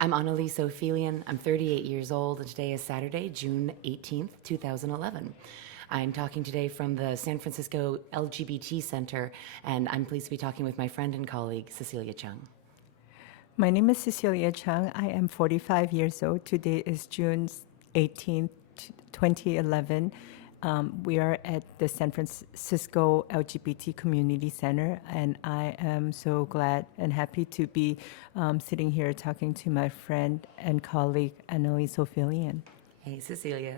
I'm Annalise. I'm 38 years old, and today is Saturday, June 18th, 2011. I'm talking today from the San Francisco LGBT Center, and I'm pleased to be talking with my friend and colleague, Cecilia Chung. My name is Cecilia Chung. I am 45 years old. Today is June 18th, 2011. We are at the San Francisco LGBT Community Center, and I am so glad and happy to be sitting here talking to my friend and colleague, Annalise. Hey, Cecilia.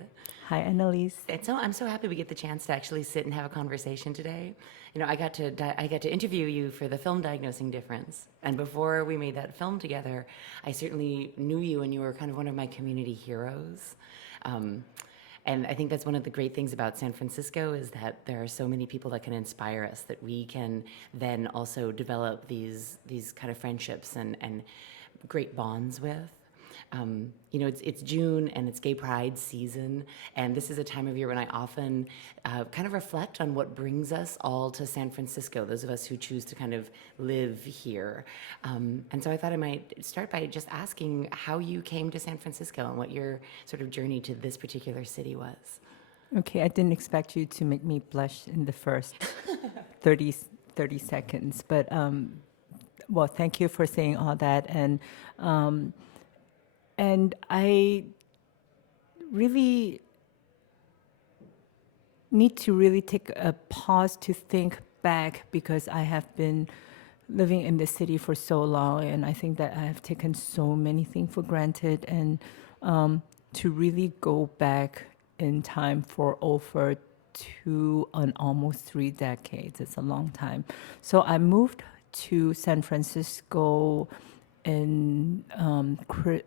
Hi, Annalise. I'm so happy we get the chance to actually sit and have a conversation today. You know, I got to interview you for the film Diagnosing Difference, and before we made that film together, I certainly knew you, and you were kind of one of my community heroes. And I think that's one of the great things about San Francisco is that there are so many people that can inspire us, that we can then also develop these kind of friendships and great bonds with. You know, it's June and it's Gay Pride season, and this is a time of year when I often kind of reflect on what brings us all to San Francisco, those of us who choose to kind of live here. And so I thought I might start by just asking how you came to San Francisco and what your sort of journey to this particular city was. Okay, I didn't expect you to make me blush in the first 30 seconds, but well, thank you for saying all that. And I really need to really take a pause to think back, because I have been living in this city for so long, and I think that I have taken so many things for granted, and to really go back in time for over 2 and almost 3 decades, it's a long time. So I moved to San Francisco in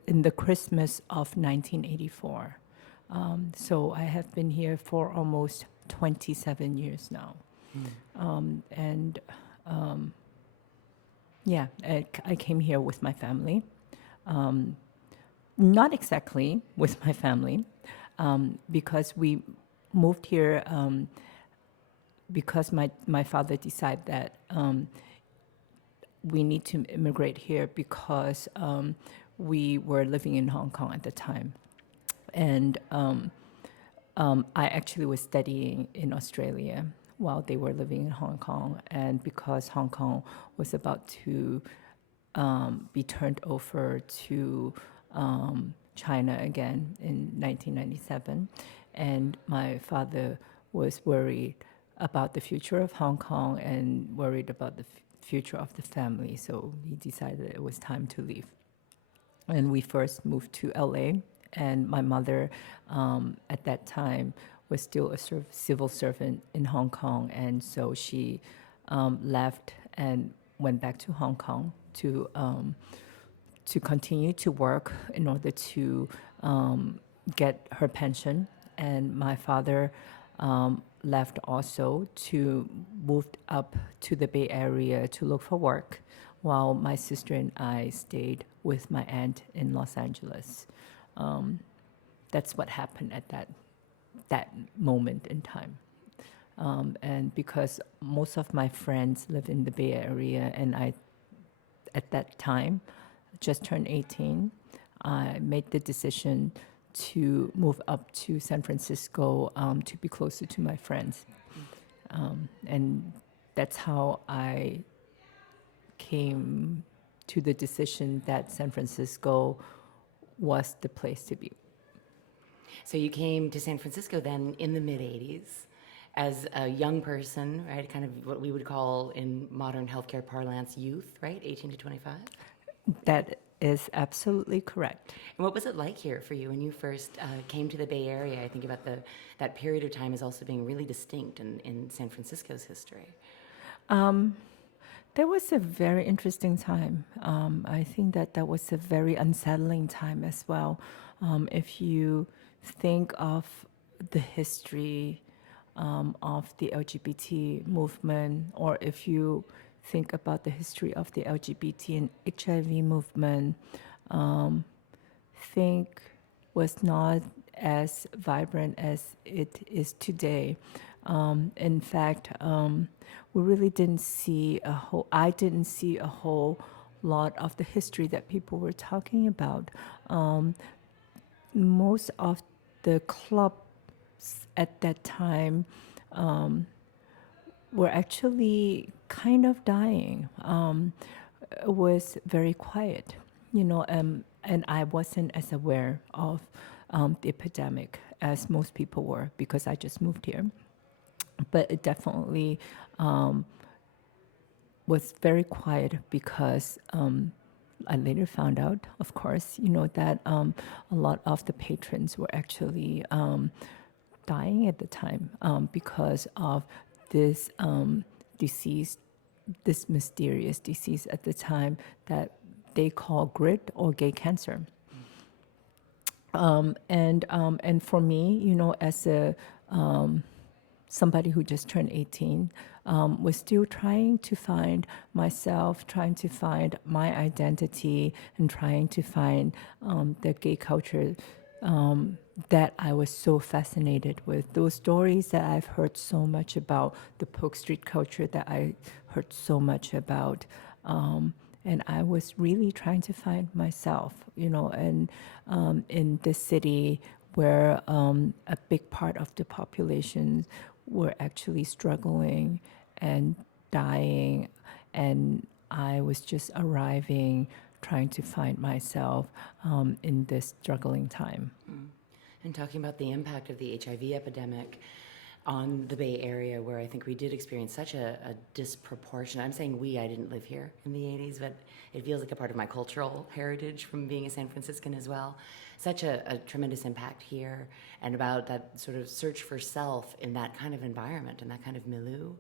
the Christmas of 1984. So I have been here for almost 27 years now. Yeah, I came here with my family. Not exactly with my family, because we moved here because my father decided that we need to immigrate here because we were living in Hong Kong at the time. And I actually was studying in Australia while they were living in Hong Kong. And because Hong Kong was about to be turned over to China again in 1997, and my father was worried about the future of Hong Kong and worried about the future of the family, so he decided it was time to leave. And we first moved to LA, and my mother at that time was still a civil servant in Hong Kong, and so she left and went back to Hong Kong to continue to work in order to get her pension. And my father left also to move up to the Bay Area to look for work, while my sister and I stayed with my aunt in Los Angeles. That's what happened at that moment in time. And because most of my friends live in the Bay Area, and I, at that time, just turned 18, I made the decision to move up to San Francisco to be closer to my friends. And that's how I came to the decision that San Francisco was the place to be. So you came to San Francisco then in the mid-'80s as a young person, right? Kind of what we would call in modern healthcare parlance youth, right? 18 to 25? That is absolutely correct. And what was it like here for you when you first came to the Bay Area? I think about that period of time as also being really distinct in San Francisco's history. That was a very interesting time. I think that was a very unsettling time as well. If you think of the history of the LGBT movement, or if you think about the history of the LGBT and HIV movement, think was not as vibrant as it is today. In fact, we really didn't see I didn't see a whole lot of the history that people were talking about. Most of the clubs at that time were actually kind of dying. It was very quiet, and I wasn't as aware of the epidemic as most people were because I just moved here. But it definitely was very quiet because I later found out, of course, that a lot of the patrons were actually dying at the time because of this disease, this mysterious disease at the time that they call grit or gay cancer. And for me, as a somebody who just turned 18, was still trying to find myself, trying to find my identity, and trying to find the gay culture that I was so fascinated with. Those stories that I've heard so much about, the Polk Street culture that I heard so much about. And I was really trying to find myself, and in this city where a big part of the population were actually struggling and dying, and I was just arriving, trying to find myself in this struggling time. And talking about the impact of the HIV epidemic on the Bay Area, where I think we did experience such a disproportionate, I'm saying we, I didn't live here in the 80s, but it feels like a part of my cultural heritage from being a San Franciscan as well. Such a tremendous impact here, and about that sort of search for self in that kind of environment and that kind of milieu.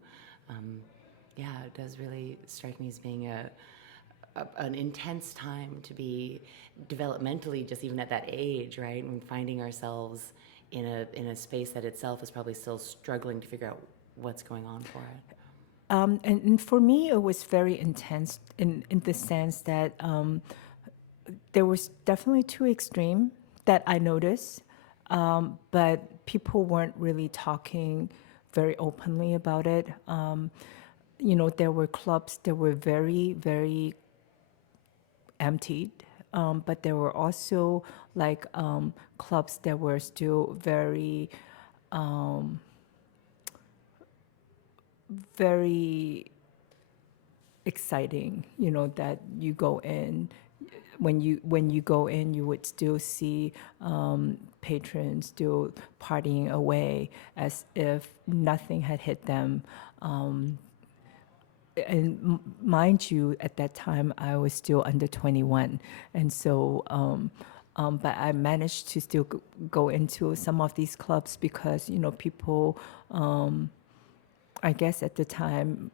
Yeah, it does really strike me as being an intense time to be developmentally, just even at that age, right? And finding ourselves in a space that itself is probably still struggling to figure out what's going on for it. And for me, it was very intense in the sense that there was definitely two extreme that I noticed, but people weren't really talking very openly about it. There were clubs that were very, very emptied, but there were also like clubs that were still very, very exciting. That you go in. When you go in, you would still see patrons still partying away as if nothing had hit them. And mind you, at that time I was still under 21, and so but I managed to still go into some of these clubs because people, I guess at the time,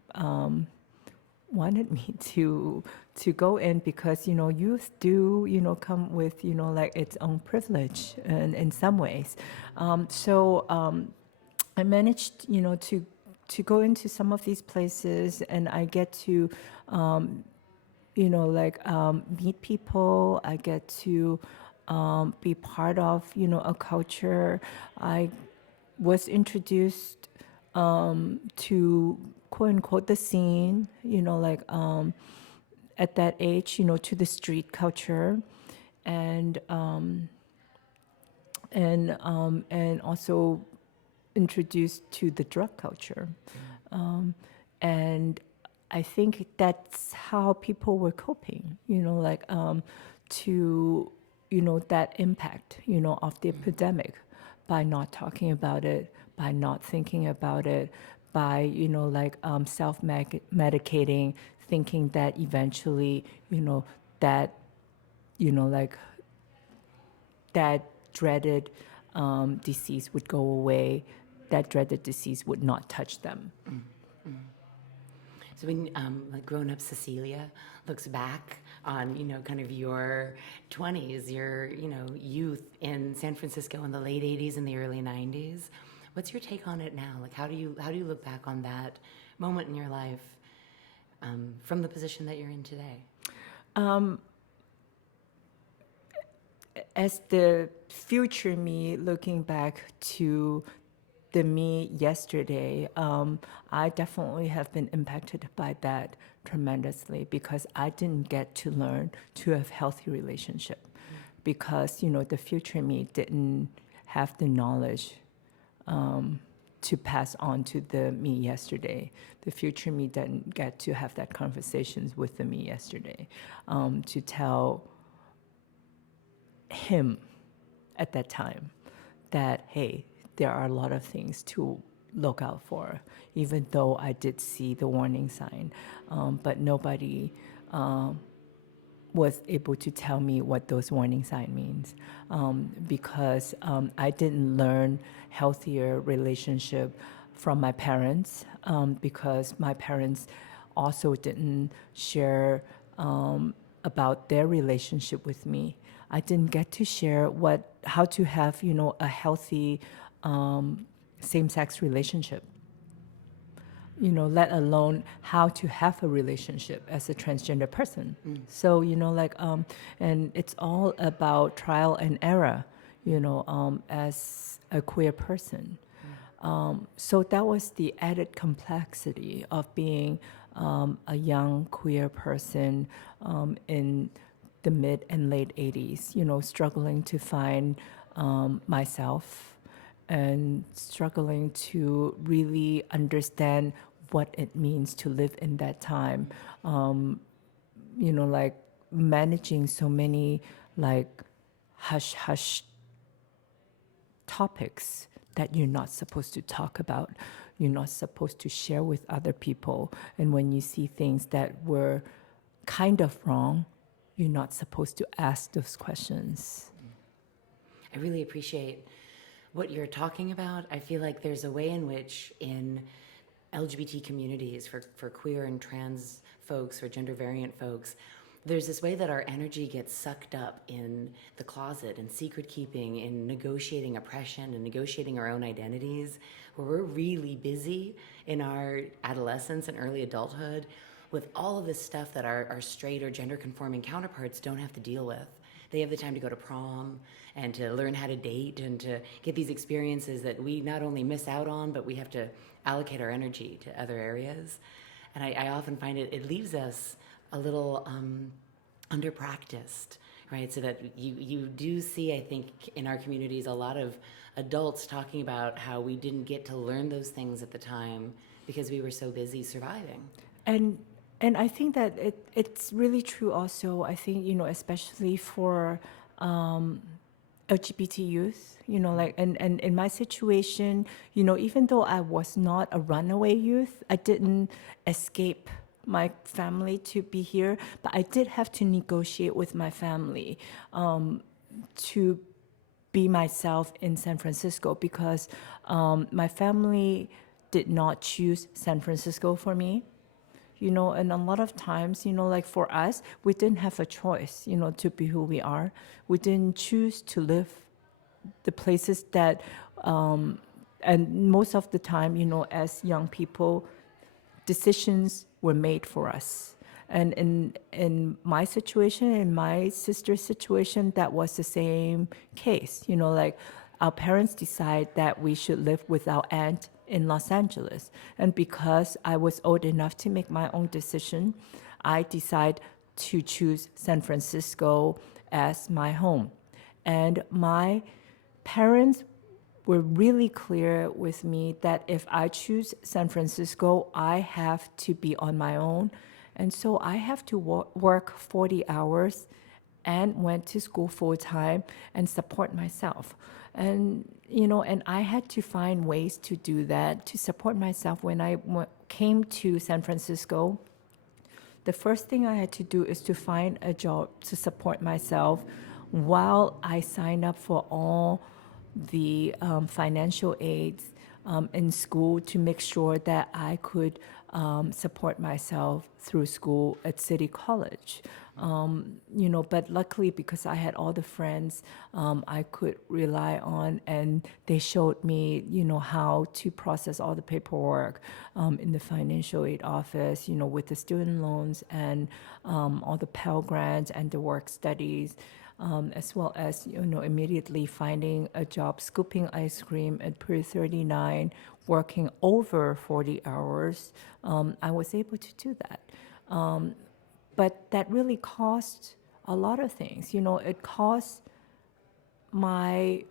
wanted me to go in because youth do come with like its own privilege in some ways. So I managed to go into some of these places, and I get to meet people. I get to be part of a culture. I was introduced to quote unquote the scene, at that age, to the street culture, and also introduced to the drug culture. And I think that's how people were coping, to, that impact, of the epidemic by not talking about it, by not thinking about it, by, self-medicating, thinking that eventually, that, that dreaded disease would go away, that dreaded disease would not touch them. So when grown-up Cecilia looks back on, kind of your 20s, your, youth in San Francisco in the late 80s and the early 90s, what's your take on it now? Like, how do you look back on that moment in your life from the position that you're in today? As the future me looking back to the me yesterday, I definitely have been impacted by that tremendously because I didn't get to learn to have healthy relationship because, the future me didn't have the knowledge to pass on to the me yesterday. The future me didn't get to have that conversations with the me yesterday, to tell him at that time that, hey, there are a lot of things to look out for, even though I did see the warning sign. But nobody was able to tell me what those warning sign means, because I didn't learn healthier relationship from my parents, because my parents also didn't share about their relationship with me. I didn't get to share how to have a healthy same-sex relationship, let alone how to have a relationship as a transgender person. So, and it's all about trial and error, as a queer person. So that was the added complexity of being a young queer person in the mid and late 80s, struggling to find myself and struggling to really understand what it means to live in that time. Like managing so many like hush hush topics that you're not supposed to talk about, you're not supposed to share with other people. And when you see things that were kind of wrong, you're not supposed to ask those questions. I really appreciate what you're talking about. I feel like there's a way in which in LGBT communities, for queer and trans folks or gender variant folks, there's this way that our energy gets sucked up in the closet and secret keeping, in negotiating oppression and negotiating our own identities, where we're really busy in our adolescence and early adulthood with all of this stuff that our straight or gender conforming counterparts don't have to deal with. They have the time to go to prom and to learn how to date and to get these experiences that we not only miss out on, but we have to allocate our energy to other areas. And I often find it leaves us a little under-practiced, right? So that you do see, I think, in our communities, a lot of adults talking about how we didn't get to learn those things at the time because we were so busy surviving. And I think that it's really true also, I think, especially for LGBT youth, like, and in my situation, even though I was not a runaway youth, I didn't escape my family to be here, but I did have to negotiate with my family to be myself in San Francisco because my family did not choose San Francisco for me. And a lot of times, like for us, we didn't have a choice, to be who we are. We didn't choose to live the places that, and most of the time, as young people, decisions were made for us. And in my situation, in my sister's situation, that was the same case. Like our parents decide that we should live with our aunt in Los Angeles. And because I was old enough to make my own decision, I decided to choose San Francisco as my home. And my parents were really clear with me that if I choose San Francisco, I have to be on my own. And so I have to work 40 hours and went to school full time and support myself. And, and I had to find ways to do that, to support myself. When I came to San Francisco, the first thing I had to do is to find a job to support myself while I signed up for all the financial aids in school to make sure that I could support myself through school at City College. But luckily, because I had all the friends I could rely on, and they showed me, how to process all the paperwork in the financial aid office, with the student loans and all the Pell Grants and the work studies. as well as immediately finding a job scooping ice cream at Pier 39, working over 40 hours. I was able to do that. But that really cost a lot of things. It cost my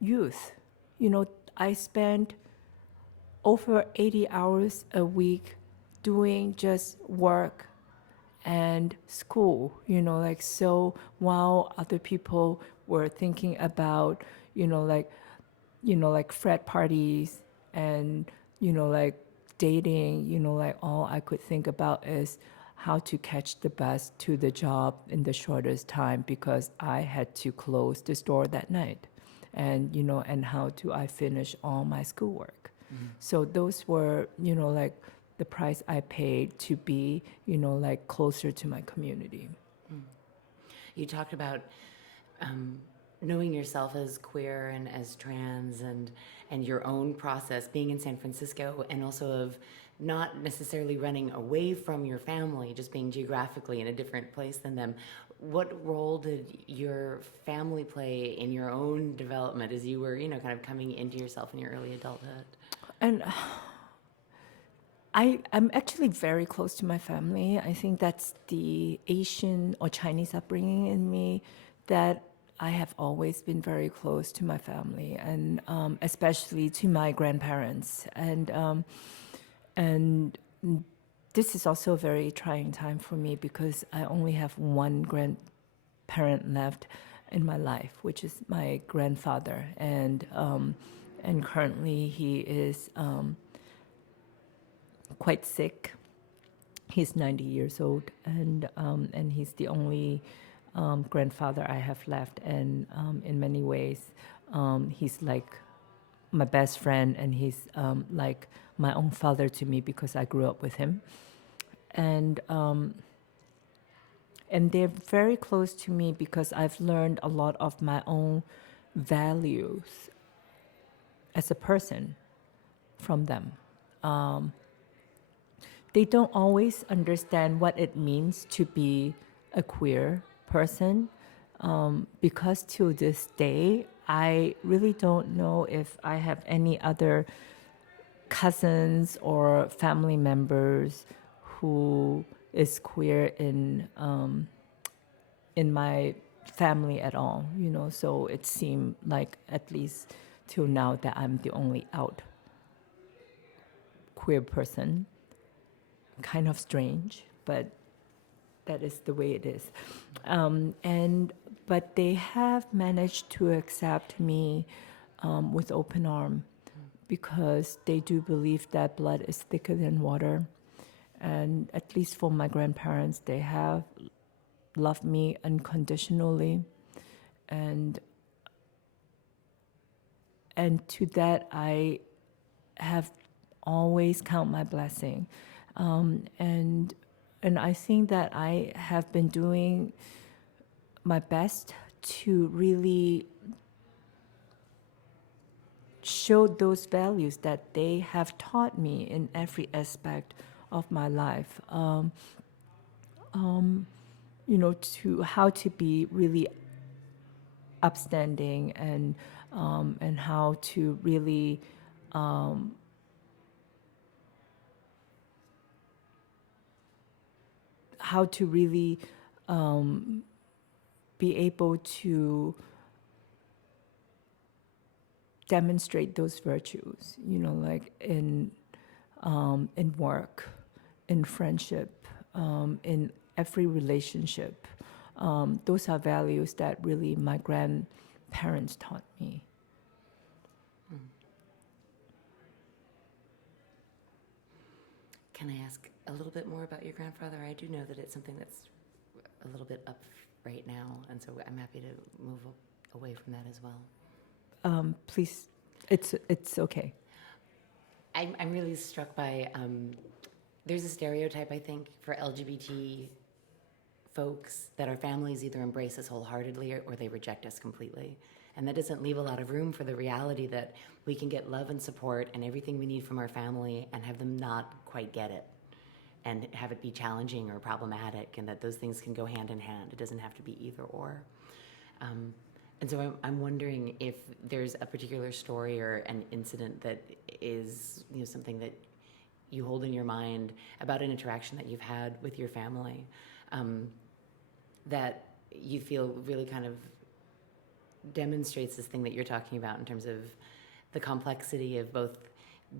youth. I spent over 80 hours a week doing just work and school, so while other people were thinking about, like frat parties and, like dating, like all I could think about is how to catch the bus to the job in the shortest time because I had to close the store that night. And how do I finish all my schoolwork? So those were, like the price I paid to be, like closer to my community. You talked about knowing yourself as queer and as trans and your own process being in San Francisco, and also of not necessarily running away from your family, just being geographically in a different place than them. What role did your family play in your own development as you were, kind of coming into yourself in your early adulthood? And I'm actually very close to my family. I think that's the Asian or Chinese upbringing in me, that I have always been very close to my family, and especially to my grandparents. And this is also a very trying time for me because I only have one grandparent left in my life, which is my grandfather, and currently he is quite sick. He's 90 years old, and he's the only grandfather I have left. And in many ways, he's like my best friend, and he's like my own father to me because I grew up with him. And they're very close to me because I've learned a lot of my own values as a person from them. They don't always understand what it means to be a queer person, because to this day, I really don't know if I have any other cousins or family members who is queer in my family at all. So it seemed like, at least till now, that I'm the only out queer person. Kind of strange, but that is the way it is. But they have managed to accept me with open arm, because they do believe that blood is thicker than water. And at least for my grandparents, they have loved me unconditionally. And to that, I have always count my blessing. And I think that I have been doing my best to really show those values that they have taught me in every aspect of my life. To how to be really upstanding, and how to really be able to demonstrate those virtues, like in work, in friendship, in every relationship. Those are values that really my grandparents taught me. Can I ask a little bit more about your grandfather? I do know that it's something that's a little bit up right now, and so I'm happy to move away from that as well. Please, it's okay. I'm really struck by, there's a stereotype, I think, for LGBT folks, that our families either embrace us wholeheartedly or they reject us completely. And that doesn't leave a lot of room for the reality that we can get love and support and everything we need from our family and have them not quite get it, and have it be challenging or problematic, and that those things can go hand in hand. It doesn't have to be either or. And so I'm wondering if there's a particular story or an incident that is, something that you hold in your mind about an interaction that you've had with your family, that you feel really kind of demonstrates this thing that you're talking about in terms of the complexity of both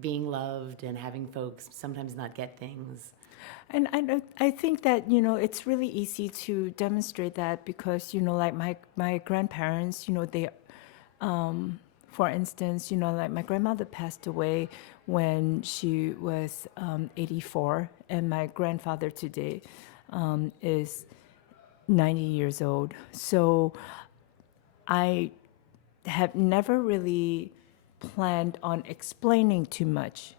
being loved and having folks sometimes not get things. And I think that, it's really easy to demonstrate that because, like my grandparents, they, for instance, like my grandmother passed away when she was 84, and my grandfather today is 90 years old. So I have never really planned on explaining too much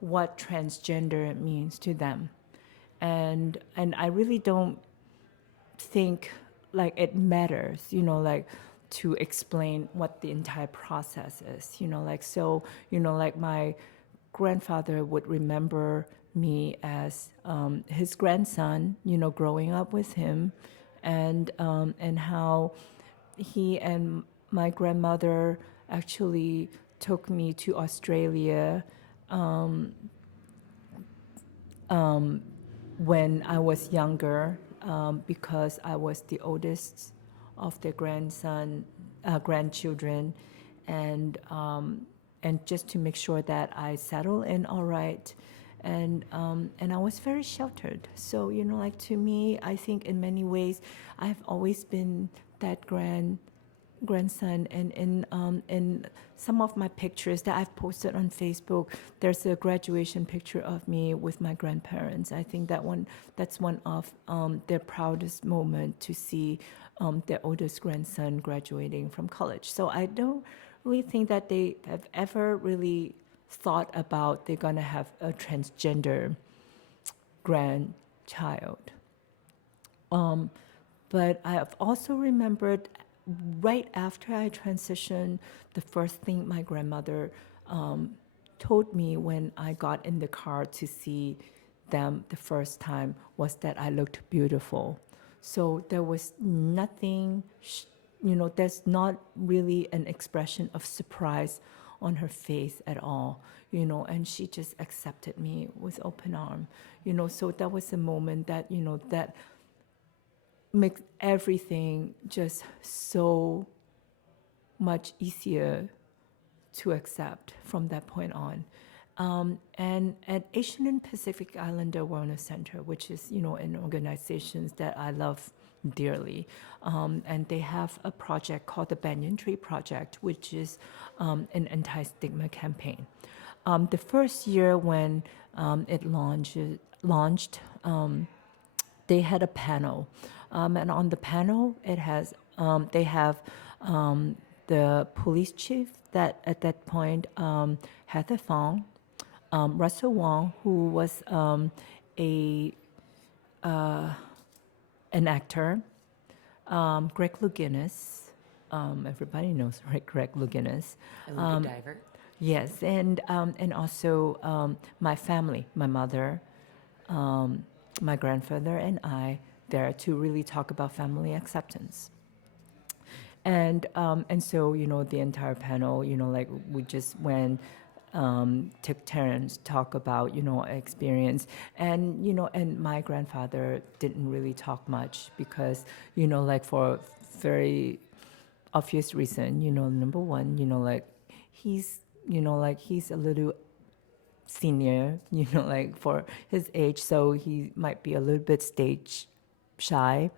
what transgender means to them. And I really don't think like it matters, like to explain what the entire process is, like so, like my grandfather would remember me as his grandson, growing up with him, and how he and my grandmother actually took me to Australia when I was younger, because I was the oldest of the grandchildren, and just to make sure that I settle in all right, and I was very sheltered. So like to me, I think in many ways, I've always been that grandson, and in some of my pictures that I've posted on Facebook, there's a graduation picture of me with my grandparents. I think that's one of their proudest moment to see their oldest grandson graduating from college. So I don't really think that they have ever really thought about they're gonna have a transgender grandchild. But I have also remembered right after I transitioned, the first thing my grandmother told me when I got in the car to see them the first time was that I looked beautiful. So there was nothing, there's not really an expression of surprise on her face at all, and she just accepted me with open arm, so that was a moment that, that makes everything just so much easier to accept from that point on. And at Asian and Pacific Islander Wellness Center, which is, an organization that I love dearly, and they have a project called the Banyan Tree Project, which is an anti-stigma campaign. The first year when it launched, they had a panel, and on the panel, they have the police chief that at that point, Heather Fong, Russell Wong, who was an actor, Greg Louganis, everybody knows, right? Greg Louganis. Olympic diver. Yes, and also my family, my mother, my grandfather, and I, there to really talk about family acceptance. And so, the entire panel, like we just went, took turns talk about, experience. And, and my grandfather didn't really talk much because, like for very obvious reason, number one, like he's, like he's a little senior, like for his age, so he might be a little bit stage shy,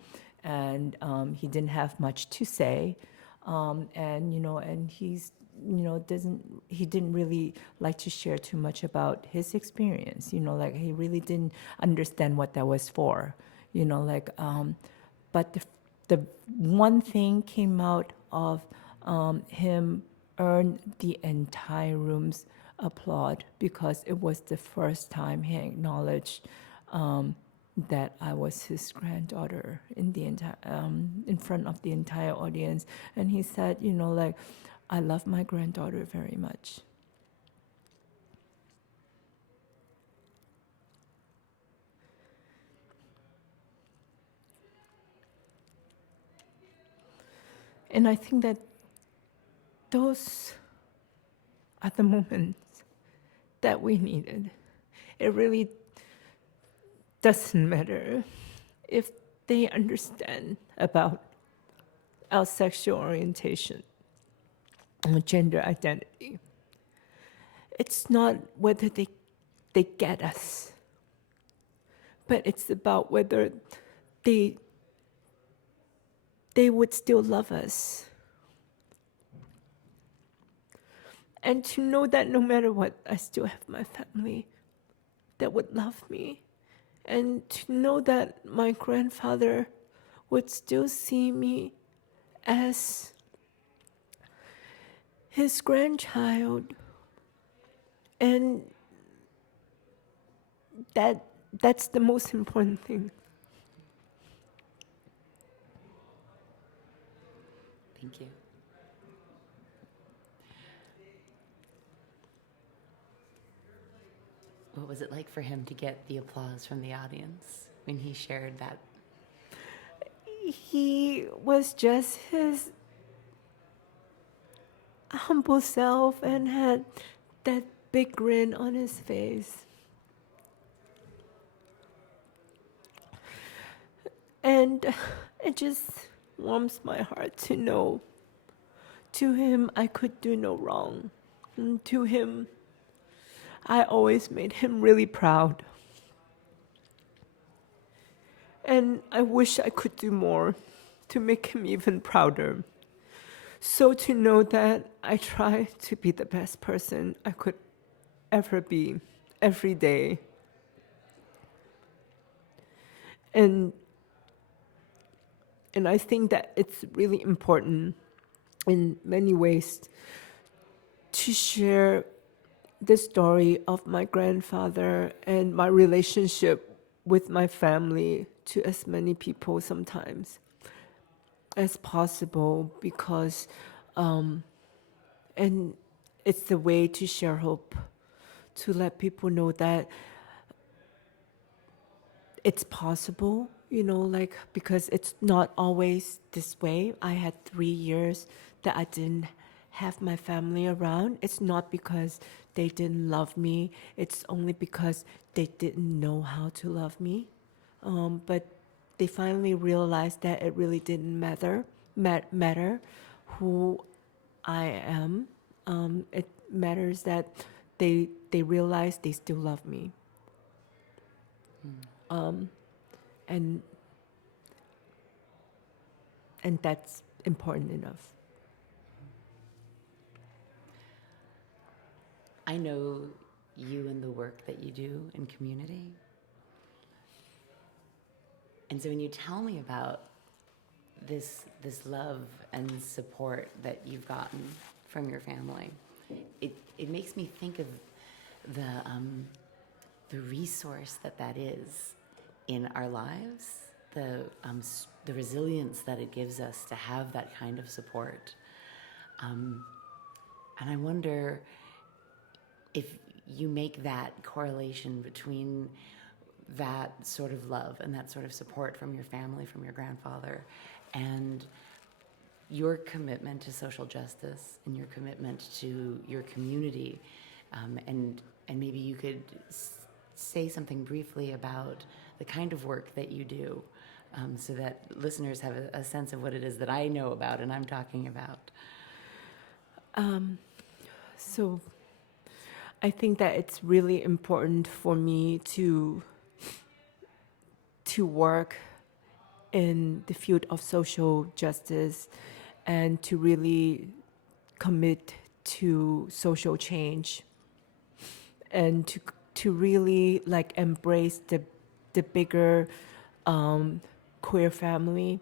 and he didn't have much to say, and and he didn't really like to share too much about his experience, like he really didn't understand what that was for, like but the one thing came out of him earned the entire room's applaud because it was the first time he acknowledged that I was his granddaughter in the entire in front of the entire audience, and he said, like, I love my granddaughter very much. And I think that those are the moments that we needed. It really doesn't matter if they understand about our sexual orientation or gender identity. It's not whether they get us, but it's about whether they would still love us. And to know that no matter what, I still have my family that would love me. And to know that my grandfather would still see me as his grandchild. And that's the most important thing. Thank you. What was it like for him to get the applause from the audience when he shared that? He was just his humble self and had that big grin on his face. And it just warms my heart to know to him I could do no wrong. And to him, I always made him really proud. And I wish I could do more to make him even prouder. So to know that I try to be the best person I could ever be every day. And I think that it's really important in many ways to share the story of my grandfather and my relationship with my family to as many people sometimes as possible, because and it's the way to share hope, to let people know that it's possible, because it's not always this way. I had 3 years that I didn't have my family around. It's not because they didn't love me. It's only because they didn't know how to love me. But they finally realized that it really didn't matter who I am. It matters that they realize they still love me. And that's important enough. I know you and the work that you do in community. And so when you tell me about this love and support that you've gotten from your family, it makes me think of the resource that is in our lives, the resilience that it gives us to have that kind of support. And I wonder if you make that correlation between that sort of love and that sort of support from your family, from your grandfather, and your commitment to social justice and your commitment to your community. And maybe you could say something briefly about the kind of work that you do, so that listeners have a sense of what it is that I know about and I'm talking about. So I think that it's really important for me to work in the field of social justice and to really commit to social change and to really embrace the bigger queer family,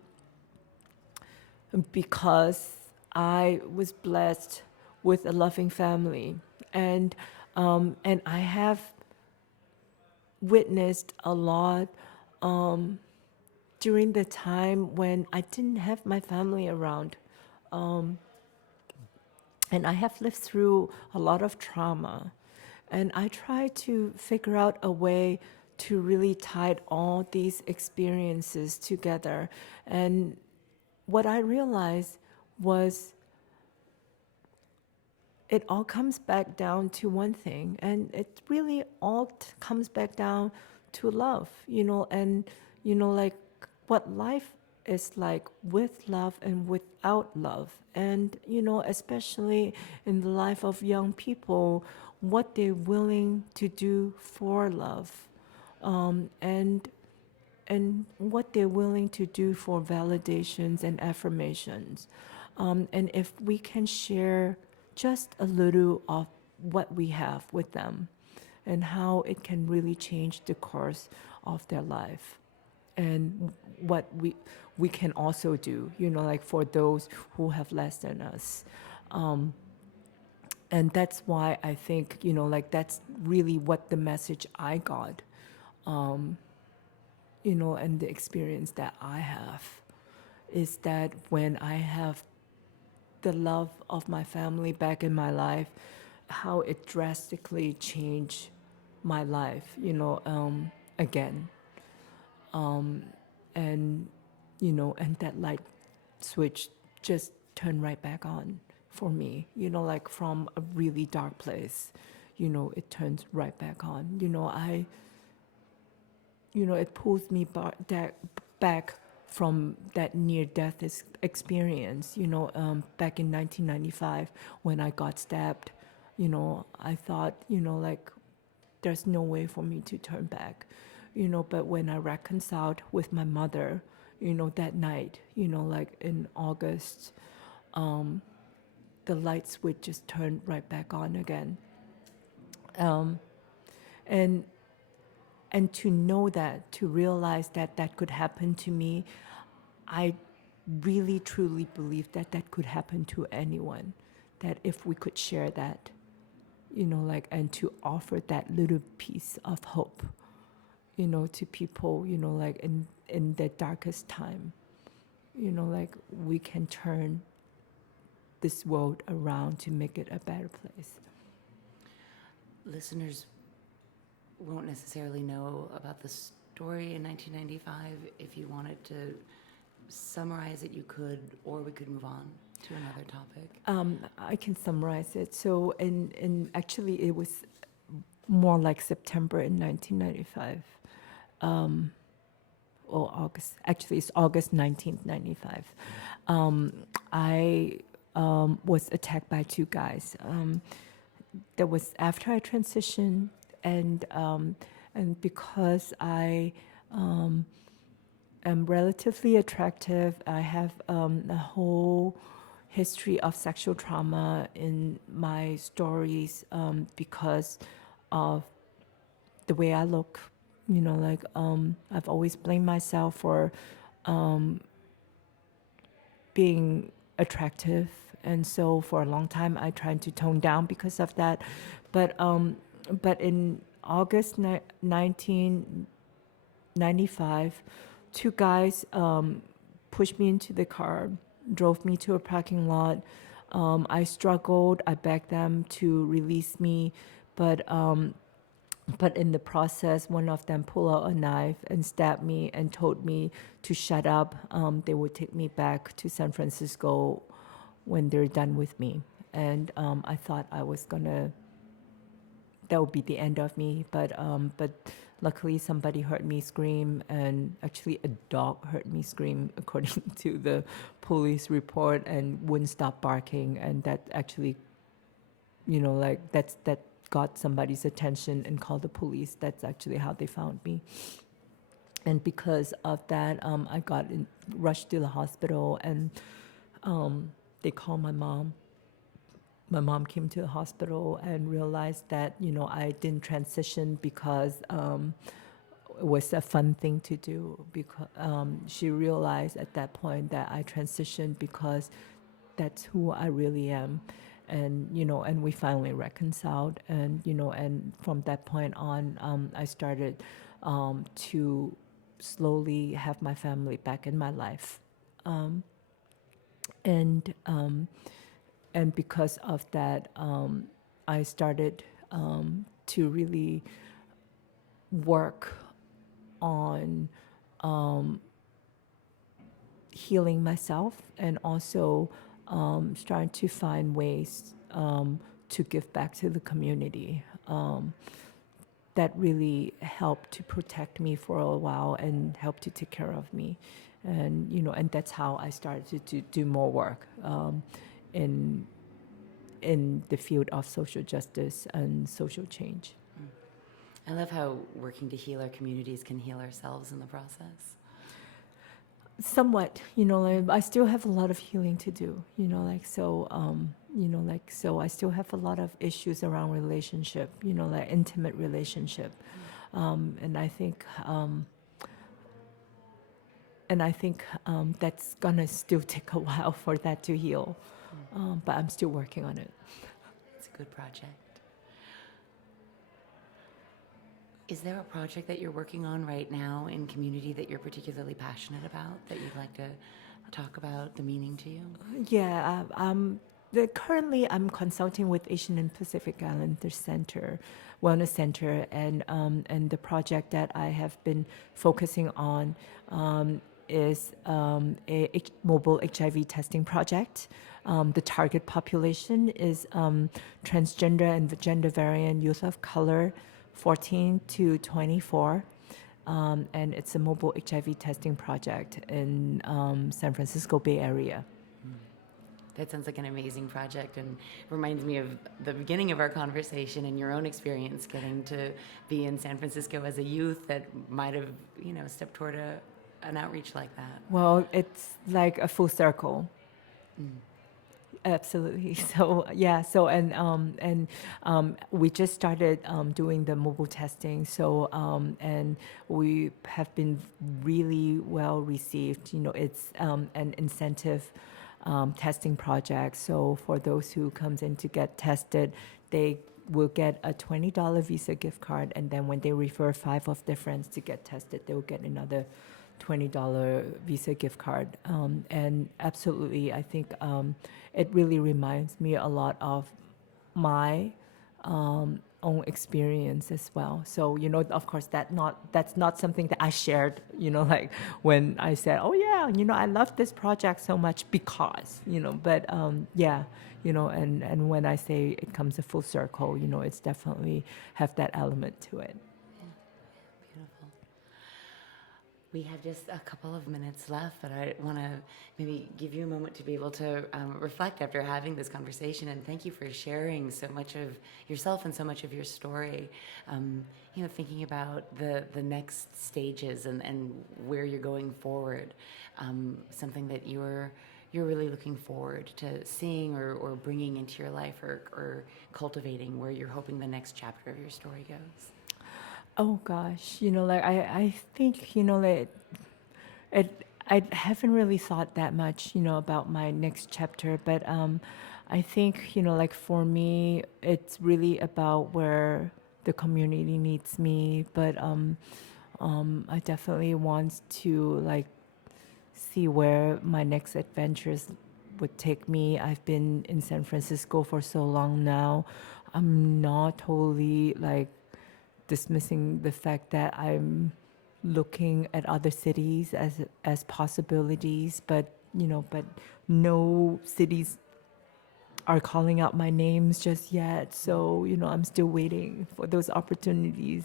because I was blessed with a loving family, and I have witnessed a lot during the time when I didn't have my family around. And I have lived through a lot of trauma. And I try to figure out a way to really tie all these experiences together. And what I realized was it all comes back down to one thing, and it really all comes back down to love, and like what life is like with love and without love, and especially in the life of young people, what they're willing to do for love, and what they're willing to do for validations and affirmations. And if we can share just a little of what we have with them and how it can really change the course of their life, and what we can also do, like for those who have less than us. And that's why I think, like that's really what the message I got, and the experience that I have is that when I have the love of my family back in my life, how it drastically changed my life, again. And, and that light switch just turned right back on for me, like from a really dark place, it turns right back on. It pulls me back from that near-death experience. Back in 1995 when I got stabbed, I thought, like there's no way for me to turn back, But when I reconciled with my mother, that night, like in August, the light switch just turned right back on again. And and to know that, to realize that that could happen to me, I really truly believe that that could happen to anyone. That if we could share that, like, and to offer that little piece of hope, to people, like in the darkest time, like we can turn this world around to make it a better place. Listeners won't necessarily know about the story in 1995. If you wanted to summarize it, you could, or we could move on to another topic. I can summarize it. So, actually, it was more like September in 1995, or August. Actually, it's August 19th, 95. I was attacked by two guys. That was after I transitioned, and because I am relatively attractive, I have a whole history of sexual trauma in my stories, because of the way I look. Like I've always blamed myself for being attractive, and so for a long time I tried to tone down because of that. But in August 1995, two guys pushed me into the car, drove me to a parking lot. I struggled. I begged them to release me, but in the process, one of them pulled out a knife and stabbed me and told me to shut up. They would take me back to San Francisco when they're done with me. And I thought I was gonna, that would be the end of me. But luckily somebody heard me scream, and actually a dog heard me scream, according to the police report, and wouldn't stop barking. And that actually, like that got somebody's attention and called the police. That's actually how they found me. And because of that, I got rushed to the hospital, and they called my mom. My mom came to the hospital and realized that, I didn't transition because it was a fun thing to do. Because she realized at that point that I transitioned because that's who I really am. And, and we finally reconciled. And, and from that point on, I started to slowly have my family back in my life. And because of that, I started to really work on healing myself, and also trying to find ways to give back to the community. That really helped to protect me for a while and helped to take care of me. And, and that's how I started to do more work in, in the field of social justice and social change. I love how working to heal our communities can heal ourselves in the process. Somewhat, like I still have a lot of healing to do, so I still have a lot of issues around relationship, like intimate relationship. And I think that's gonna still take a while for that to heal. But I'm still working on it. It's a good project. Is there a project that you're working on right now in community that you're particularly passionate about that you'd like to talk about the meaning to you? Yeah, currently I'm consulting with Asian and Pacific Islander Center, Wellness Center, and the project that I have been focusing on is a mobile HIV testing project. The target population is transgender and gender variant youth of color, 14 to 24. And it's a mobile HIV testing project in San Francisco Bay Area. That sounds like an amazing project and reminds me of the beginning of our conversation and your own experience getting to be in San Francisco as a youth that might have, stepped toward an outreach like that. Well, it's like a full circle. Absolutely. So yeah. So and we just started doing the mobile testing. So and we have been really well received. It's an incentive testing project. So for those who comes in to get tested, they will get a $20 Visa gift card, and then when they refer 5 of their friends to get tested, they will get another $20 Visa gift card. And absolutely, I think it really reminds me a lot of my own experience as well. So, of course, that's not something that I shared, like when I said, oh yeah, I love this project so much because, but yeah, and when I say it comes a full circle, it's definitely have that element to it. Beautiful. We have just a couple of minutes left, but I want to maybe give you a moment to be able to reflect after having this conversation. And thank you for sharing so much of yourself and so much of your story. Thinking about the next stages and where you're going forward. Something that you're really looking forward to seeing or bringing into your life or cultivating, where you're hoping the next chapter of your story goes. Oh gosh, I think I haven't really thought that much about my next chapter, but I think for me it's really about where the community needs me, but I definitely want to see where my next adventures would take me. I've been in San Francisco for so long now. I'm not totally dismissing the fact that I'm looking at other cities as possibilities, but no cities are calling out my names just yet. So I'm still waiting for those opportunities.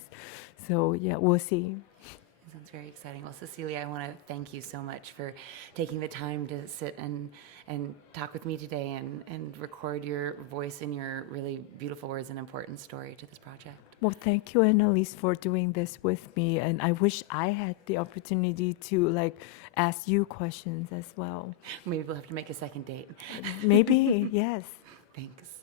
So yeah, we'll see. Sounds very exciting. Well, Cecilia, I want to thank you so much for taking the time to sit and talk with me today and record your voice and your really beautiful words and important story to this project. Well, thank you, Annalise, for doing this with me. And I wish I had the opportunity to ask you questions as well. Maybe we'll have to make a second date. Maybe, yes. Thanks.